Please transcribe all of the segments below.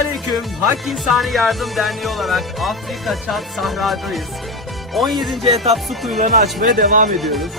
Selamünaleyküm. Hak İnsani Yardım Derneği olarak Afrika Çat Sahra'dayız. 17. etap su kuyularını açmaya devam ediyoruz.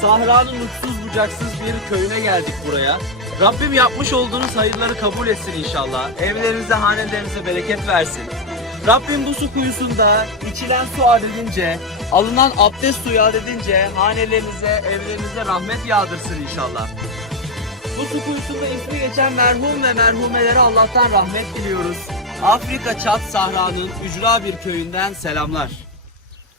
Sahra'nın uçsuz bucaksız bir köyüne geldik buraya. Rabbim yapmış olduğunuz hayırları kabul etsin inşallah. Evlerinize, hanelerinize bereket versin. Rabbim bu su kuyusunda içilen su adedince, alınan abdest suyu adedince hanelerinize, evlerinize rahmet yağdırsın inşallah. Bu su kuyusunda ismi geçen merhum ve merhumelere Allah'tan rahmet diliyoruz. Afrika Çat Sahra'nın ücra bir köyünden selamlar.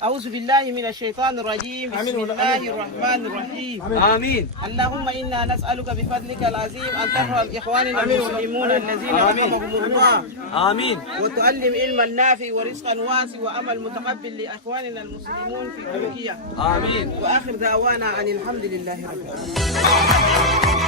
Auzu billahi mineşşeytanirracim. Bismillahirrahmanirrahim. Amin. Allahumma inna nes'aluke bi fadlikel azim en terhal ihvanina muslimun ellezine rahmehumullah. Amin. Ve tuallim ilmen nafi ve rizkan vasi ve amel mutakabbil li ihvanina muslimun fi Türkiye. Amin. Ve ahir davana enilhamdülillahi rabbil alemin.